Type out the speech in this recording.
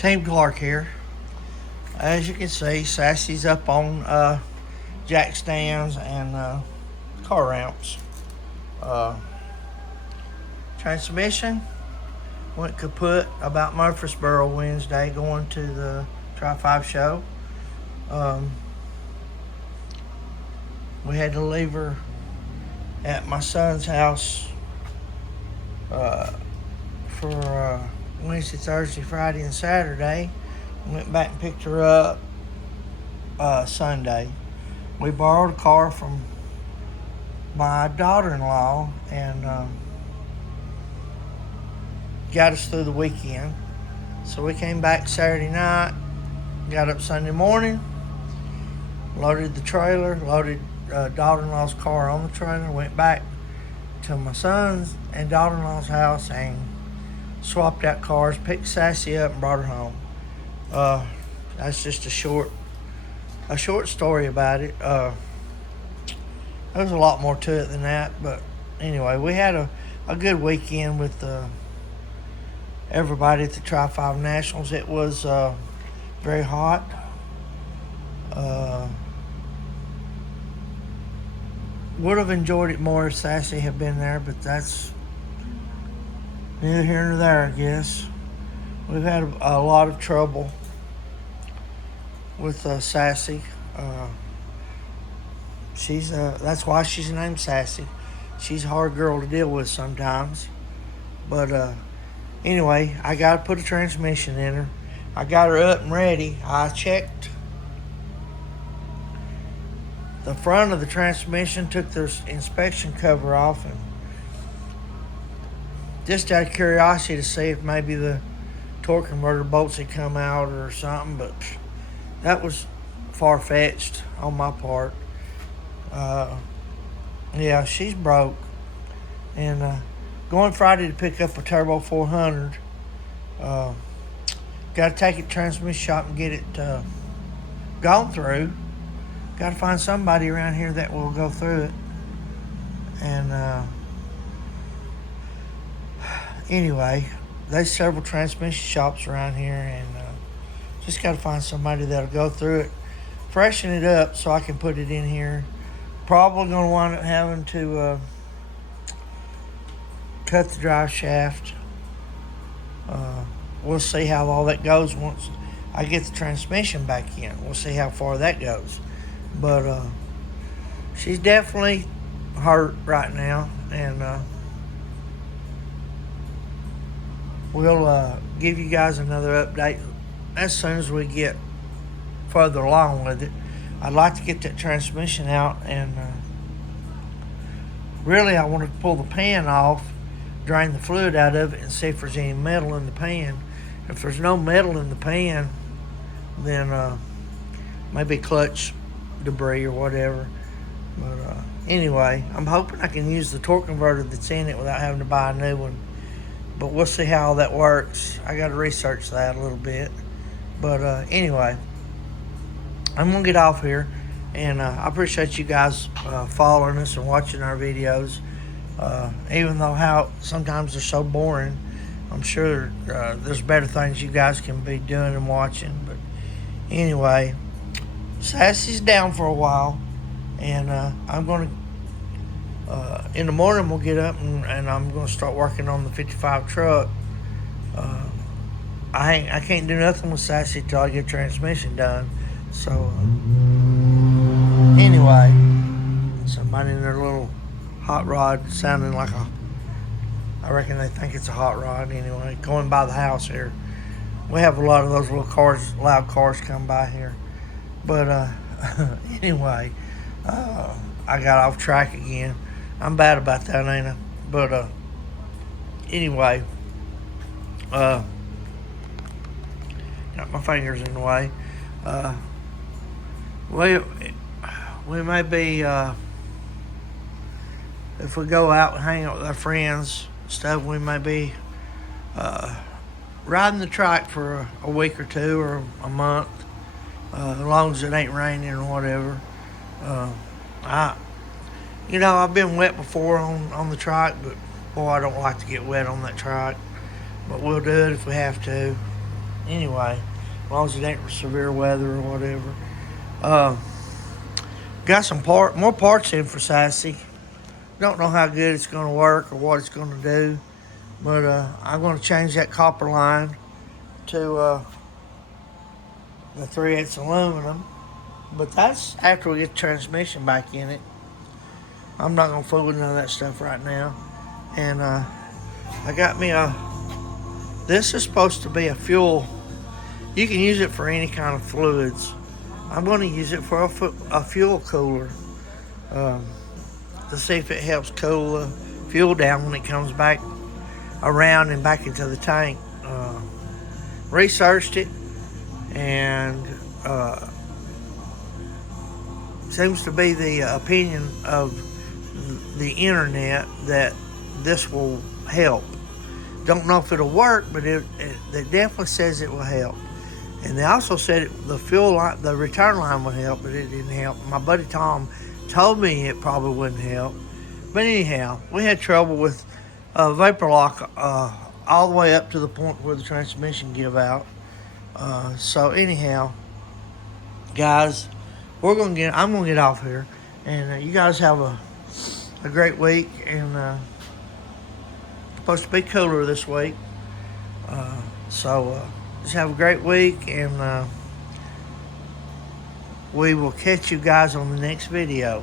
Team Clark here. As you can see, Sassy's up on jack stands and car ramps. Uh, Transmission went kaput about Murfreesboro Wednesday going to the Tri 5 show. Um, we had to leave her at my son's house uh, for Wednesday, Thursday, Friday, and Saturday. Went back and picked her up Sunday. We borrowed a car from my daughter-in-law and got us through the weekend. So we came back Saturday night, got up Sunday morning, loaded the trailer, loaded daughter-in-law's car on the trailer, went back to my son's and daughter-in-law's house and swapped out cars, picked Sassy up and brought her home. That's just a short story about it. There's a lot more to it than that, but anyway, we had a good weekend with everybody at the Tri 5 Nationals. It was very hot. Would have enjoyed it more if Sassy had been there, but that's neither here nor there, I guess. We've had a lot of trouble with Sassy. That's why she's named Sassy. She's a hard girl to deal with sometimes. But anyway, I got to put a transmission in her. I got her up and ready. I checked the front of the transmission, took the inspection cover off, and just out of curiosity to see if maybe the torque converter bolts had come out or something, but that was far-fetched on my part. Yeah, she's broke. And going Friday to pick up a Turbo 400. Got to take it to transmission shop and get it gone through. Got to find somebody around here that will go through it. And anyway, there's several transmission shops around here, and just got to find somebody that'll go through it, freshen it up so I can put it in here. Probably going to wind up having to cut the drive shaft. We'll see how all that goes once I get the transmission back in. We'll see how far that goes. But she's definitely hurt right now, and we'll give you guys another update as soon as we get further along with it. I'd like to get that transmission out, and really I want to pull the pan off, drain the fluid out of it, and see if there's any metal in the pan. If there's no metal in the pan, then maybe clutch debris or whatever. But anyway, I'm hoping I can use the torque converter that's in it without having to buy a new one. But we'll see how all that works. I got to research that a little bit. But anyway, I'm going to get off here. And I appreciate you guys following us and watching our videos. Even though how sometimes they're so boring, I'm sure there's better things you guys can be doing and watching. But anyway, Sassy's down for a while. And I'm going to in the morning we'll get up and I'm going to start working on the 55 truck. I can't do nothing with Sassy till I get transmission done. So anyway, somebody in their little hot rod sounding like I reckon they think it's a hot rod anyway, going by the house here. We have a lot of those little cars, loud cars come by here. But anyway, I got off track again. I'm bad about that, ain't I? But anyway, got my fingers in the way. We may be, if we go out and hang out with our friends and stuff, we may be riding the trike for a week or two or a month, as long as it ain't raining or whatever. I've been wet before on the trike, but boy, I don't like to get wet on that trike. But we'll do it if we have to. anyway, as long as it ain't severe weather or whatever. Uh, got some more parts in for Sassy. Don't know how good it's going to work or what it's going to do, but I'm going to change that copper line to the 3/8 aluminum. But that's after we get the transmission back in it. I'm not going to fool with none of that stuff right now. And I got me this is supposed to be a fuel. You can use it for any kind of fluids. I'm going to use it for a fuel cooler to see if it helps cool the fuel down when it comes back around and back into the tank. Researched it, and seems to be the opinion of the internet that this will help. Don't know if it'll work, but it definitely says it will help. And they also said the fuel line, the return line would help, but it didn't help. My buddy Tom told me it probably wouldn't help. But anyhow, we had trouble with vapor lock all the way up to the point where the transmission give out. So anyhow, guys, I'm gonna get off here, and you guys have a great week. And supposed to be cooler this week, so just have a great week, and we will catch you guys on the next video.